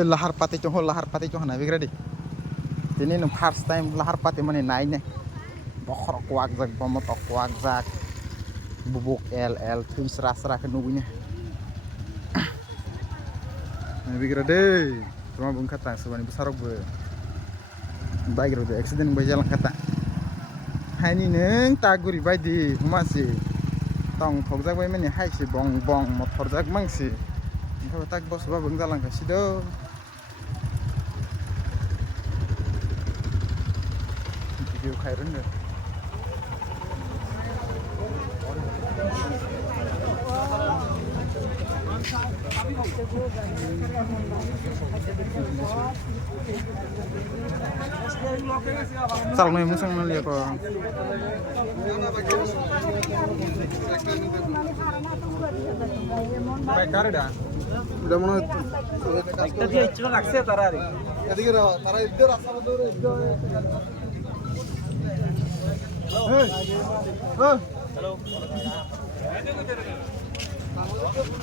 lahar pati cong na bigradi ini no first time lahar pati mane nai ne bokhor kuak jak bomot kuak jak bubuk el thui sra ke nubunya na bigrade cuma bung kata sebani besarok be baik rode accident be jalan kata hani neng taguri baidi humasi tong thokjak bai mane haisi bong motor jak mangsi Kalau tak bos babang jalan ke situ. Video kairan deh. Sal mai musang meli ko. Baik kare dah. Udah mau একটা দিয়ে ইচ্ছা লাগছে তারা আরে এদিকে তারা ইধর রাস্তা ধরে হ্যালো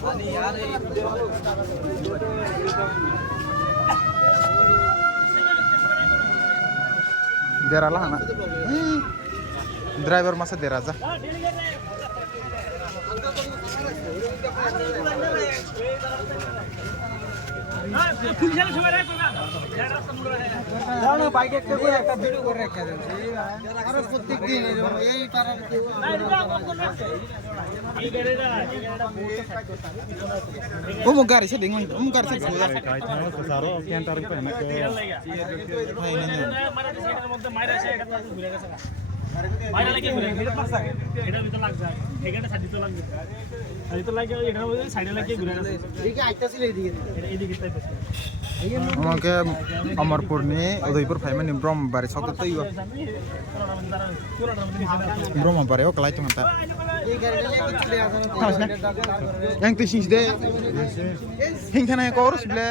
আরে यार deralah anak driver masa deraja পুলিশের সময় রাখো না যারা রাস্তা মুড়ে যাও না বাইকে একটা ভিডিও করে রেখে দেন আর প্রত্যেকদিন এই তারা ও গাড়ি সে দেখুন ও গাড়ি সে সারো কেন তার পে না ভাই না মারা দিছে এর মধ্যে মাইরা এসে এটা ঘুরে গেছে মাইরা লাগি ঘুরে গেছে পাঁচ আগে এটা ভিতর লাগছে এখানে সাইডে তো লাগছে সাইডে তো লাগে এটা সাইডে লাগি ঘুরে গেছে এইকে আইতাছিল এইদিকে তাইতাছে আমাকে অমরপুরনি উদয়পুর ফাইমানি ব্রহ্মবাড়ি সকল তৈব ব্রহ্মবাড়ি ও কলাই তোমাতা yang tising de hingkana ko urus bele